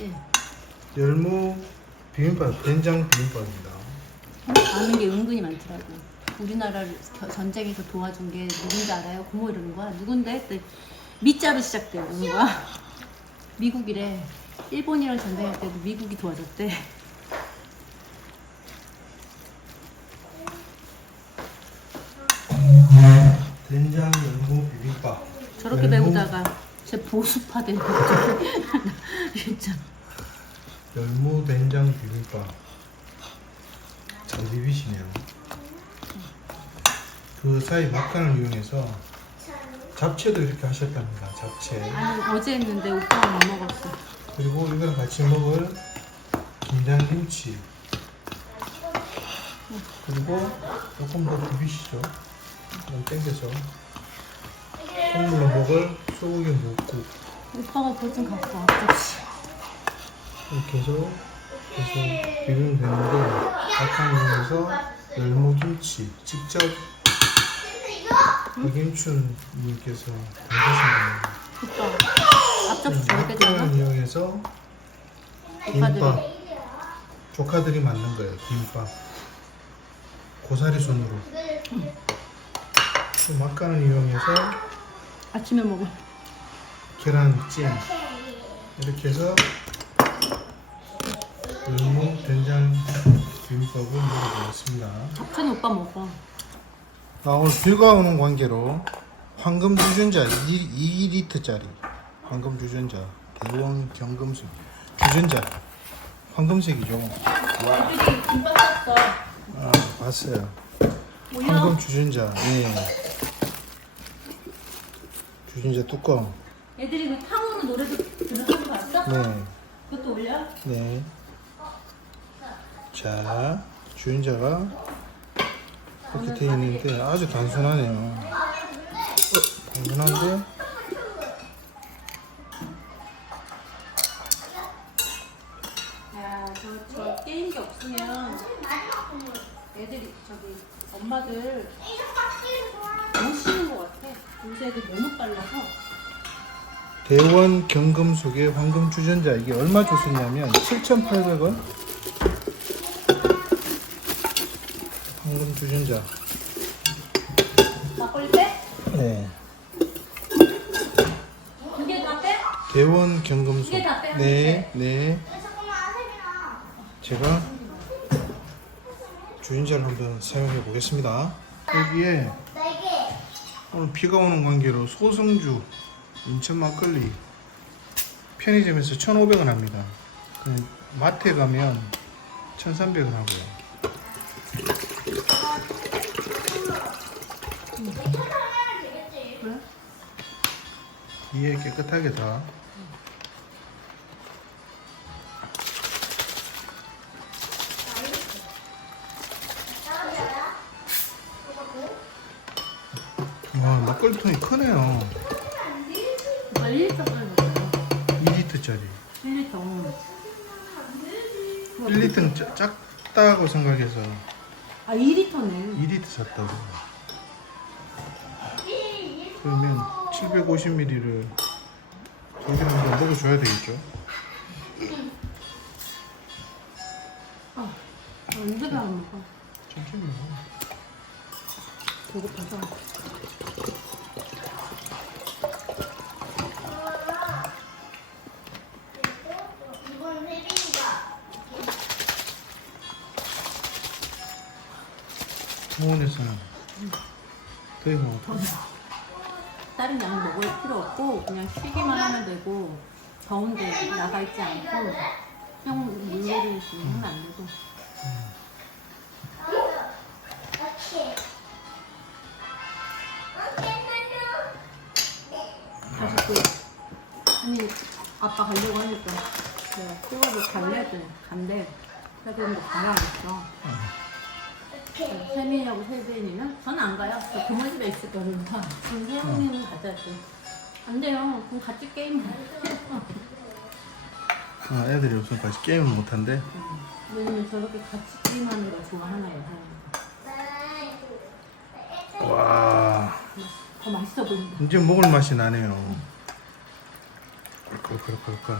예. 열무 비빔밥, 된장 비빔밥입니다. 아는 게 은근히 많더라고. 우리나라를 겨- 전쟁에서 도와준 게 누군지 알아요? 고모 이러는 거야. 누군데? 그랬더니 미자로 시작돼요. 이러는 거야. 미국이래. 일본이랑 전쟁할 때도 미국이 도와줬대. 된장 열무 비빔밥. 저렇게 열무, 배우다가 제 보수파 되는 거 진짜. 열무 된장 비빔밥. 잘 비비시네요. 그 사이 막간을 이용해서 잡채도 이렇게 하셨답니다. 잡채. 아니 어제 했는데 오빠가 못 먹었어. 그리고 이거랑 같이 먹을 김장김치. 그리고 조금 더 비비시죠. 좀 땡겨서. 콩물로 먹을 소고기 묵국. 오빠가 그것 좀 갖고 와. 아깝지. 이렇게 해서 계속 비비면 되는데 약간이용해서 열무 김치 직접 박임춘 님께서 담그신 거예요. 오빠 앞접시 저렇게 되나? 약간을 이용해서 오빠들이 김밥 조카들이 만든 거예요 김밥 고사리 손으로 또 막간을 이용해서 아침에 먹어. 계란찜 이렇게 해서 열무 된장 비빔밥을 먹어보겠습니다 잡채는 오빠 먹어. 아, 오늘 비가 오는 관계로 황금 주전자 2, 2리터짜리 황금 주전자 대원 경금수 주전자 황금색이죠 김밥 샀어. 아 봤어요? 황금 주전자 예 주전자 뚜껑 애들이 그 탕후루 노래도 들은 거 봤어? 네 그것도 올려? 네. 자, 주인자가 이렇게 되어 있는데 아주 단순하네요. 어, 단순한데 야, 저, 저 게임기 없으면 애들이 저기 엄마들 못 쉬는. 요새 애들 너무 빨라서. 대원 경금 속의 황금 주전자 이게 얼마 줬었냐면 7,800원. 황금 주전자. 막걸리 빼? 네. 두개다 빼? 대원 경금 속. 이게 다 빼야 네, 네. 제가 주인자를 한번 사용해 보겠습니다. 여기에 오늘 비가 오는 관계로 소성주 인천 막걸리 편의점에서 1,500원 합니다. 그 마트에 가면 1,300원 하고요. 그래? 위에 깨끗하게 다 와 막걸리통이 크네요 오빠 1리터 빨리 먹어. 2리터짜리 1리터. 1리터는 짜- 작다고 생각해서 아, 2리터네. 2리터 샀다고 그러면 750ml를 저기를 한번 먹어줘야 되겠죠 아, 언제 다 먹어? 천천히 먹어 배고파서. 병원에서는 더위 먹어 다른 약 먹을 필요 없고 그냥 쉬기만 하면 되고 더운데 나가 있지 않고 그냥 물놀이를 하면 안 되고. 다시 또 아니 아빠 가려고 하니까 내가 찍어서 갈래 했더니 간대 그래서 뭐 가라 그랬어 세민이하고 세빈이는? 저는 안 가요. 저 부모 집에 있을 거니까 그럼 세민이는 가자지 안 돼요. 그럼 같이 게임 해 아, 애들이 없으니까 게임을 못한대? 왜냐면 저렇게 같이 게임하는 걸 좋아하나요 와. 더 맛있어 보인다. 이제 먹을 맛이 나네요. 꿀꿀꿀꿀꿀.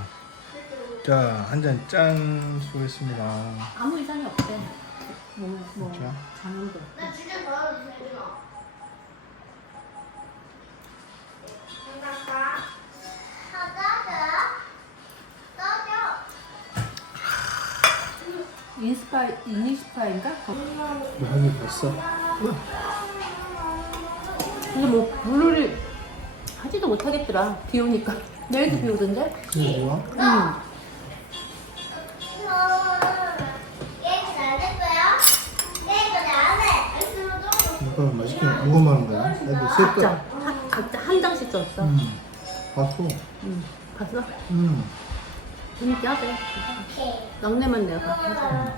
자, 한 잔 짠 수고했습니다. 아무 이상이 없대. 뭐, 뭐, 진짜? 장염도. 나 진짜 좋아하는 세준아. 생각하. 하다가 떠줘. 인스파, 인스파인가? 많이 봤어? 근데 뭐, 물놀이 하지도 못하겠더라. 비 오니까. 내일도 비 오던데? 이거 뭐야? 응. 이거 맛있게 누가 말한 거야? 애들 셋 각자. 한, 각자 한 장씩 줬어. 음, 봤어. 응. 봤어? 음. 재밌게 하대. 막내만 내가 봤어.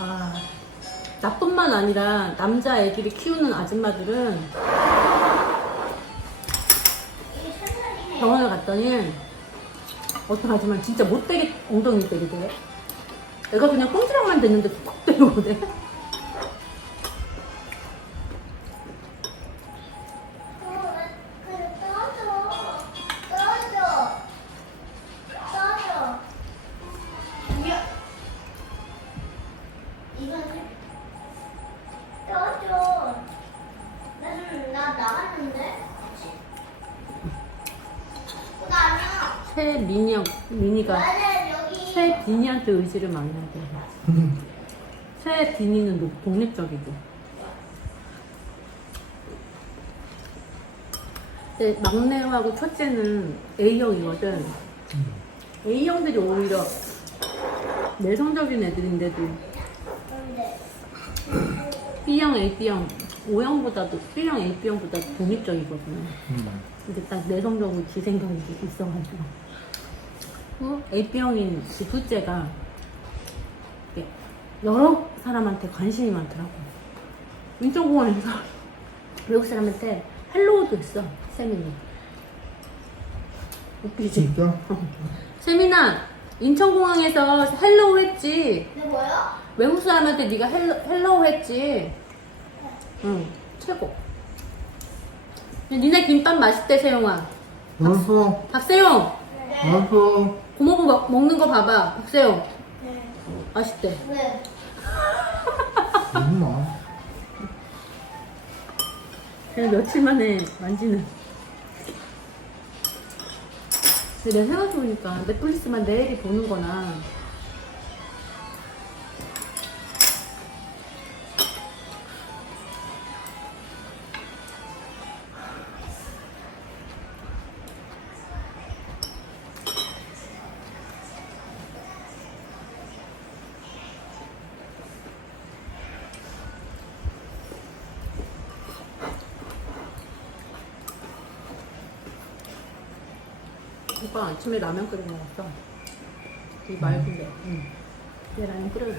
아, 나뿐만 아니라 남자 애기를 키우는 아줌마들은 병원을 갔더니 아줌마는 진짜 못되게 엉덩이 때리대. 내가 그냥 꼼지락만 됐는데 푹 때려오대. 그래 떠줘. 떠줘. 떠줘. 야. 이거는 떠줘. 나는 나 나갔는데. 그거 아니야. 새 미니, 미니가 새 비니한테 의지를 많이 하대. 새 비니는 독- 독립적이고. 근데 막내하고 첫째는 A형이거든. A형들이 오히려 내성적인 애들인데도 B형, A, B형, O형보다도 B형, A, B형보다 독립적이거든. 음. 근데 딱 내성적으로 지 생각이 있어가지고. 그 A병인 그 둘째가 여러 사람한테 관심이 많더라고. 인천공원에서 외국 사람한테 헬로우도 했어, 세민이. 웃기지? 진짜? 세민아, 인천공항에서 헬로우 했지. 근데 뭐요? 외국 사람한테 네가 헬로, 헬로우 했지. 응, 최고. 니네 김밥 맛있대, 세용아. 알았어. 박세용! 알았어. 고모부 먹, 먹는 거 봐봐. 박세용. 네. 맛있대. 네. 엄마. 그냥 며칠 만에 만지는. 근데 내가 생각해보니까 넷플릭스만 내일이 보는 거나 오빠 아침에 라면 끓여 먹었어. 되게 맑은데. 응. 얘 라면 끓여.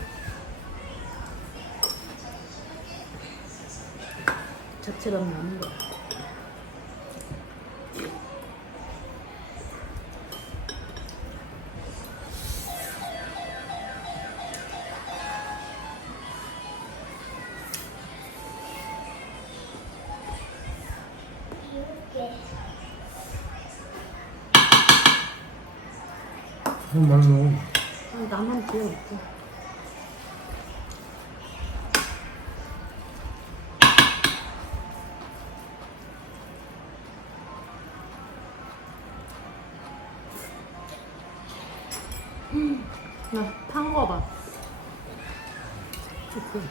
자체감 나는 거야. 탄거 봐. 좋고.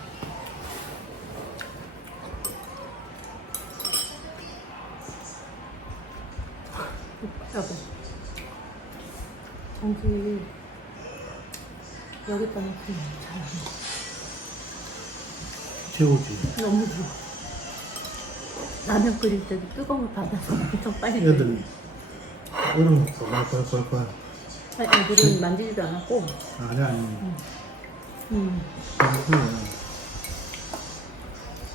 여보. 정지 여기다 놓고 최고지. 너무 좋아. 라면 끓일 때도 뜨거운 물 받아서 엄청 빨리 애들 얼음 먹고 꼴꼴꼴꼴. 끓여. 애들은 만지지도 않았고 아니 아니. 음.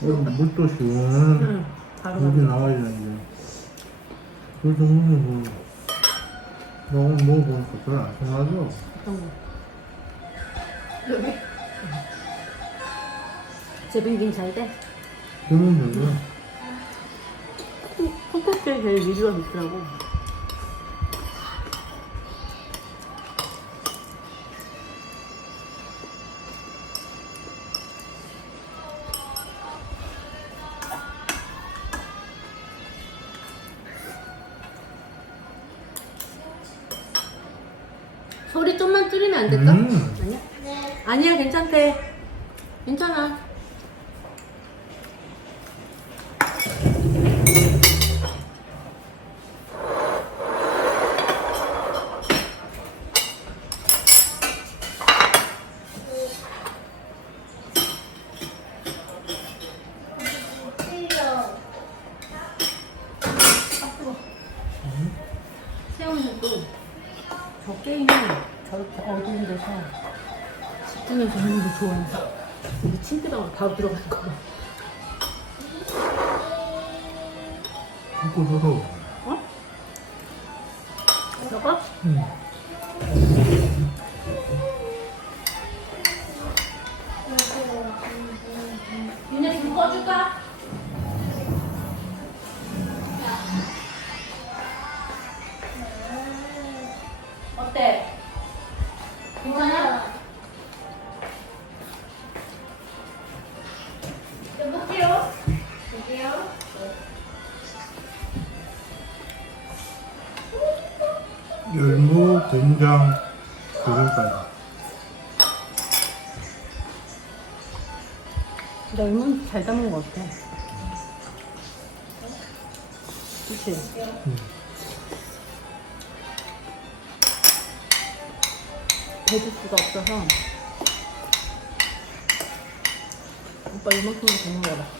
얼음 물도 시원한 응. 바로 물이 만져. 나와야 되는데. 그 정도는 뭐 너무 먹어보니까 별로 안 통하죠. 어떤 거? 여기 재빙긴 잘 돼? 그러면 되죠. 콩국수에 제일 위주가 있더라고 좀만 줄이면 안 될까? 음. 아니야? 네. 아니야 괜찮대. 괜찮아. 하는 거 좋아해서 우리 침대방으로 바로 들어가는 거 봐. 먹고 줘서. 어? 저거? 응. 윤혜 불 꺼줄까? 그치? 응. 배주수가 없어서 오빠 이만큼만 더 먹어라.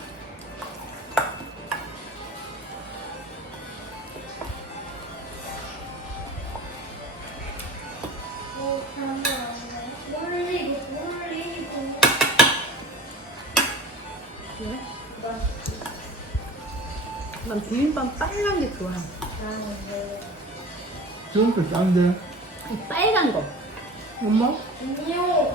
좋아. 아, 네. 지금도 짠데? 이 빨간 거. 엄마? 안녕.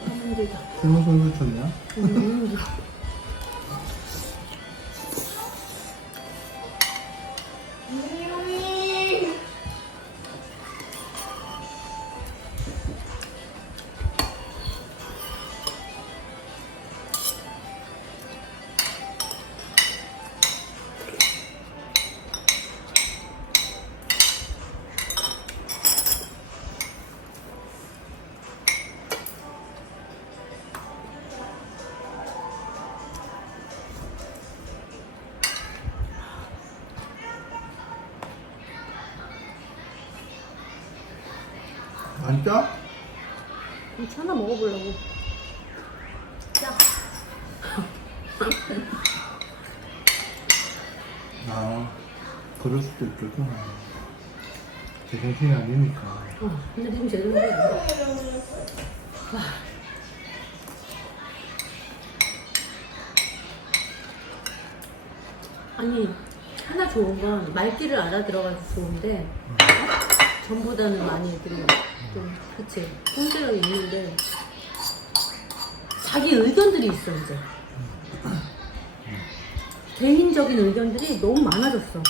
너무 힘들다. 쳤냐? 음. 안 짜? 이렇게 하나 먹어보려고. 짜. 아, 그럴 수도 있겠구나. 제 정신이 아니니까. 어, 근데 지금 제대로 안 돼. 아니 하나 좋은 건 말귀를 알아 들어가지고 좋은데 전보다는 많이 애들이 좀 그치? 꼰대로 있는데 자기 의견들이 있어 이제. 개인적인 의견들이 너무 많아졌어.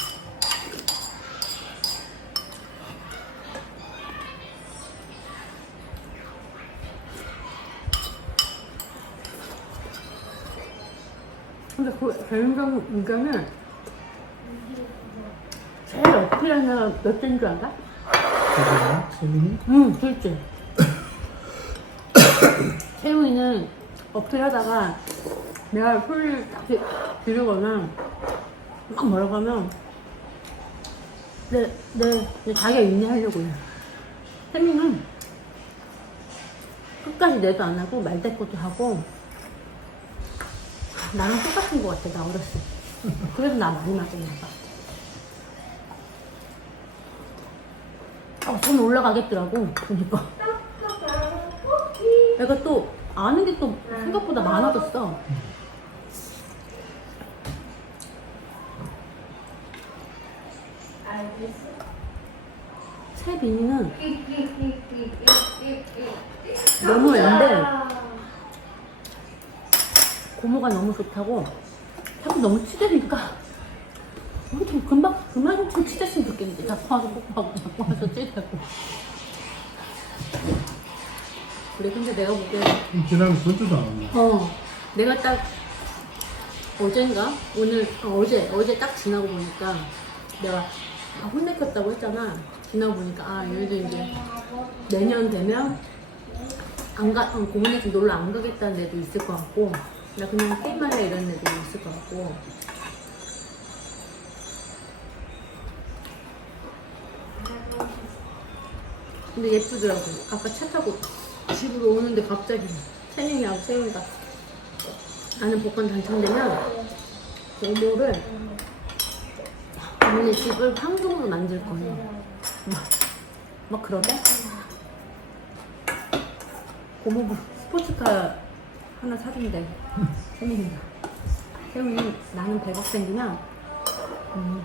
근데 그 개인적인 의견을 제일 어필하는 몇 대인 줄 알아? 세빈이? 세빈이? 응, 둘째. 태훈이는 어필하다가 내가 소리를 딱 지- 지르거나 막 뭐라고 하면 내, 내, 내 자기가 인내하려고 해. 태민은 끝까지 내도 안 하고 말대꾸도 하고 나랑 똑같은 것 같아, 나 어렸을 때. 그래서 나 많이 맞았나 봐. 어, 돈 올라가겠더라고. 그러니까. 내가 또 아는 게 또 생각보다 많아졌어. 알겠어. 세빈이는 너무 앤데 고모가 너무 좋다고 자꾸 너무 치대니까 우리 좀 금방 그만 좀 치댔으면 좋겠는데. 자꾸 와서 뽀뽀하고 자꾸 와서 치대고. 그래 근데 내가 보기엔 지난해 번째도 안 왔나? 어. 내가 딱 어젠가? 오늘 어, 어제 어제 딱 지나고 보니까 내가 아, 혼내켰다고 했잖아. 지나고 보니까 아 얘도 이제 내년 되면 안가 어, 고모네 집 놀러 안 가겠다는 애도 있을 것 같고 나 그냥 게임만 해 이런 애도 있을 것 같고 근데 예쁘더라고. 아까 차 타고 집으로 오는데 갑자기 채영이하고 세영이가 나는 복권 당첨되면 고모를 어머니 집을 황금으로 만들 거예요. 막, 막 그러대? 고모가 스포츠카 하나 사준대. 세영이가. 세영이 나는 100억 생기면 음,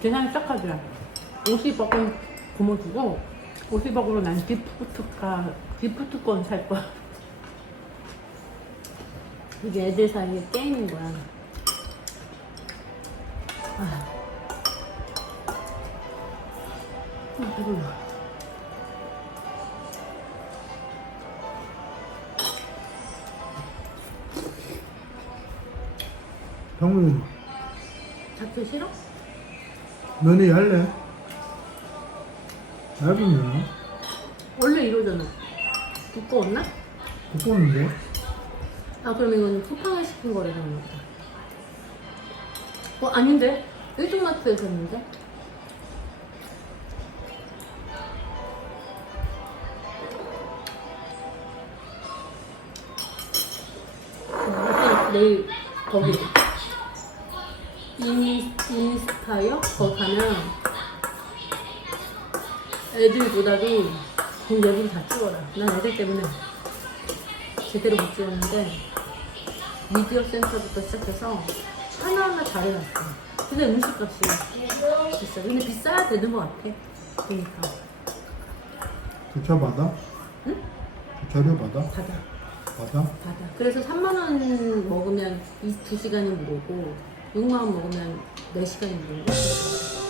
계산이 딱 하더라. 50억은 고모 주고 50억으로 난 기프트카 기프트권 살 거야. 이게 애들 사이에 게임인 거야. 아. 아, 배불러. 형님 잡초 싫어? 면이 할래? 얇은 면이? 원래 이러잖아. 두꺼웠나? 두꺼운데? 아 그럼 이건 쿠팡을 시킨 거래잖아. 어 아닌데? 일종마트에서 샀는데? 음, 내일 거기 인, 인스타요? 거기 가면 애들보다도 돈 내분 다 찍어라. 난 애들 때문에 제대로 못 찍었는데 미디어 센터부터 시작해서 하나하나 잘해놨어. 근데 음식값이 비싸. 근데 비싸야 되는 것 같아. 그러니까 주차 받아? 응? 주차료 받아? 받아. 받아? 받아. 그래서 3만 원 먹으면 2, 2시간이 무료고 6만 원 먹으면 4시간이 무료고